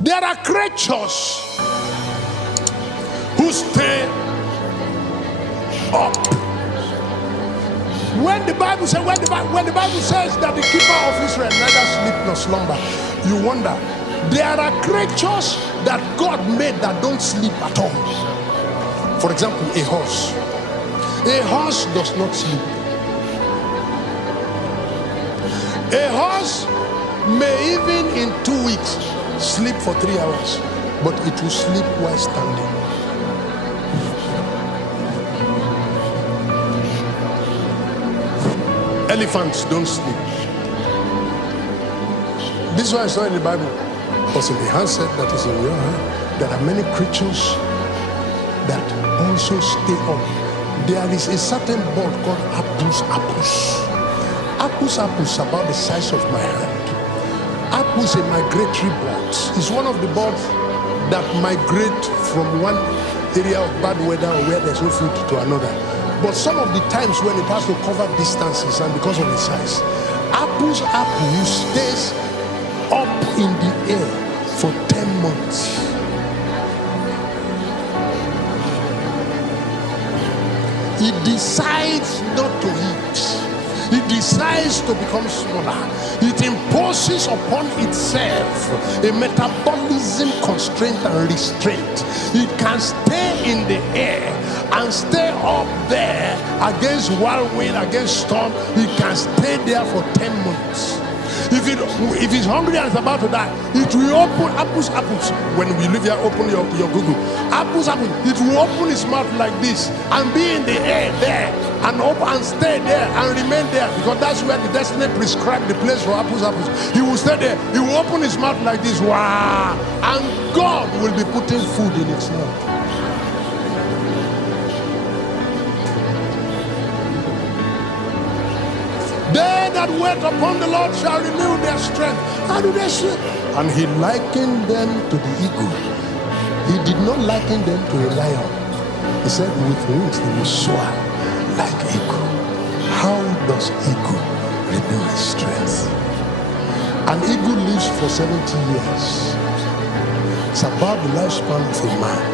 There are creatures who stay up. When the Bible says that the keeper of Israel neither sleep nor slumber, you wonder, there are creatures that God made that don't sleep at all. For example, a horse. A horse does not sleep. A horse may even in 2 weeks sleep for 3 hours, but it will sleep while standing. Elephants don't sleep. This is why I saw in the Bible, because in the handset that is in your hand, there are many creatures that also stay up. There is a certain bird called Apus Apus. Apus Apus, about the size of my hand. Apus, a migratory bird, is one of the birds that migrate from one area of bad weather or where there's no food to another. But some of the times when it has to cover distances and because of its size, Apus Apus stays up in the air for 10 months. It decides not to eat. It decides to become smaller. It imposes upon itself a metabolism constraint and restraint. It can stay in the air and stay up there against wild wind, against storm. It can stay there for 10 months. If it's hungry and it's about to die, it will open Apus Apus. When we live here, open your Google. Apus Apus, it will open its mouth like this and be in the air there and open and stay there and remain there, because that's where the destiny prescribed the place for Apus Apus. He will stay there. He will open his mouth like this. Wow! And God will be putting food in its mouth. They that wait upon the Lord shall renew their strength. How do they sleep? And he likened them to the eagle. He did not liken them to a lion. He said, with wings they will soar like eagle. How does eagle renew his strength? An eagle lives for 70 years. It's about the lifespan of a man.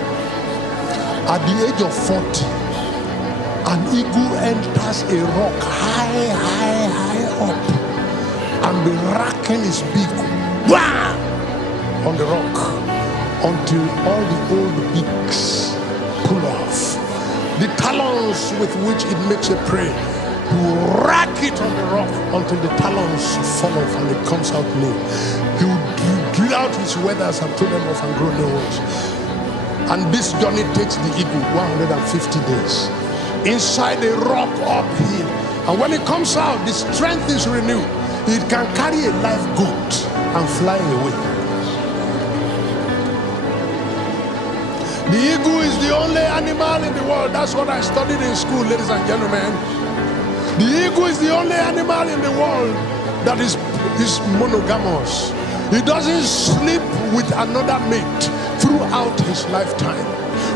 At the age of 40, an eagle enters a rock high up and be racking his beak on the rock until all the old beaks pull off. The talons with which it makes a prey, he will rack it on the rock until the talons fall off and it comes out new. He will drill out his feathers and throw them off and grow new ones. And this journey takes the eagle 150 days. Inside a rock uphill, and when it comes out, the strength is renewed. It can carry a live goat and fly away. The eagle is the only animal in the world. That's what I studied in school, ladies and gentlemen. The eagle is the only animal in the world that is monogamous. He doesn't sleep with another mate throughout his lifetime.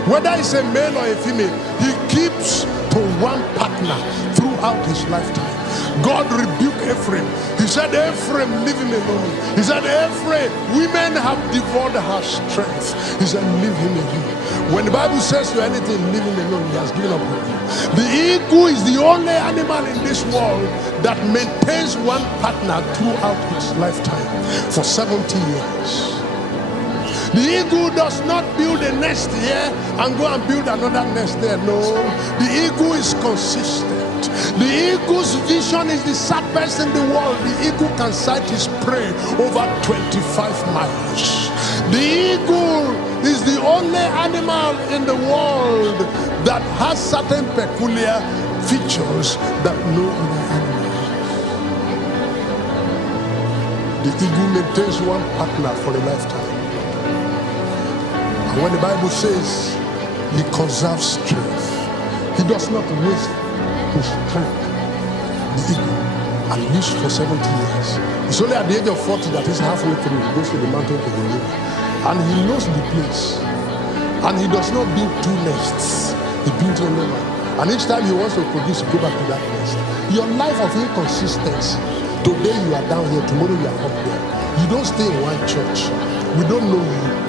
Whether it's a male or a female, he keeps to one partner throughout his lifetime. God rebuked Ephraim. He said, Ephraim, leave him alone. He said, Ephraim, women have devoured her strength. He said, leave him alone. When the Bible says to anything, leave him alone, he has given up on you. The eagle is the only animal in this world that maintains one partner throughout its lifetime for 70 years. The eagle does not build a nest here and go and build another nest there. No, the eagle is consistent. The eagle's vision is the sharpest in the world. The eagle can sight his prey over 25 miles. The eagle is the only animal in the world that has certain peculiar features that no other animal has. The eagle maintains one partner for a lifetime. When the Bible says he conserves strength, he does not waste his strength. The eagle, and lives for 70 years. It's only at the age of 40 that he's halfway through. He goes to the mountain to the river. And he knows the place. And he does not build two nests. He builds only one. And each time he wants to produce, go back to that nest. Your life of inconsistency. Today you are down here, tomorrow you are up there. You don't stay in one church. We don't know you.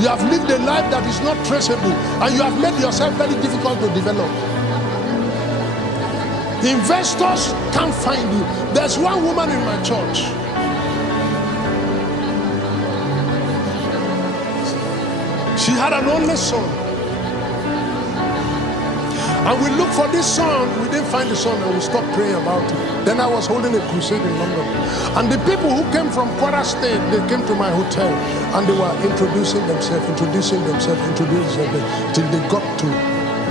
You have lived a life that is not traceable, and you have made yourself very difficult to develop. Investors can't find you. There's one woman in my church. She had an only son. And we looked for this son. We didn't find the son, and we stopped praying about it. Then I was holding a crusade in London. And the people who came from Kwara State, they came to my hotel, and they were introducing themselves, till they got to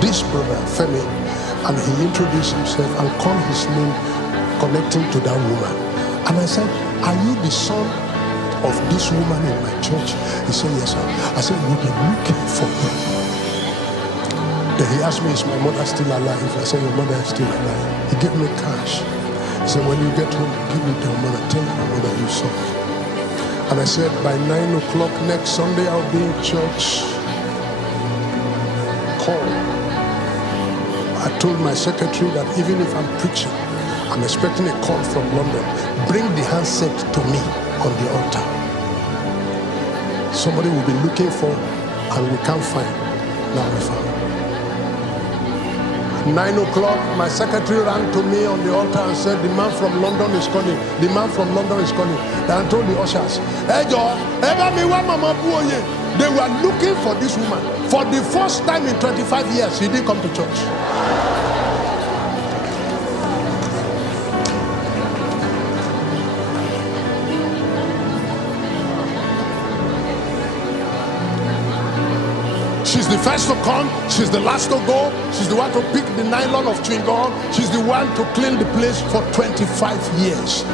this brother, Femi, and he introduced himself and called his name, connecting to that woman. And I said, are you the son of this woman in my church? He said, yes, sir. I said, we've been looking for her. Then he asked me, is my mother still alive? I said, your mother is still alive. He gave me cash. He said, when you get home, give me to your mother. Tell your mother you saw. And I said, by 9 o'clock next Sunday, I'll be in church. Call. I told my secretary that even if I'm preaching, I'm expecting a call from London. Bring the handset to me on the altar. Somebody will be looking for, and we can't find. Now we found. 9 o'clock, my secretary ran to me on the altar and said, the man from London is calling. The man from London is calling. Then I told the ushers, hey, Joe, they were looking for this woman. For the first time in 25 years, she didn't come to church. She's the first to come, she's the last to go, she's the one to pick the nylon of chewing gum, she's the one to clean the place for 25 years.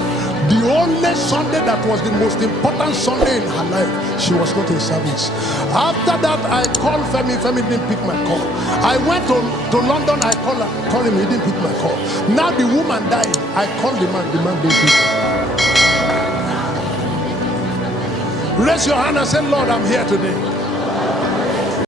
The only Sunday that was the most important Sunday in her life, she was not in service. After that, I called Femi. Femi didn't pick my call. I went to London, I called him, he didn't pick my call. Now the woman died, I called the man didn't pick. Raise your hand and say, Lord, I'm here today.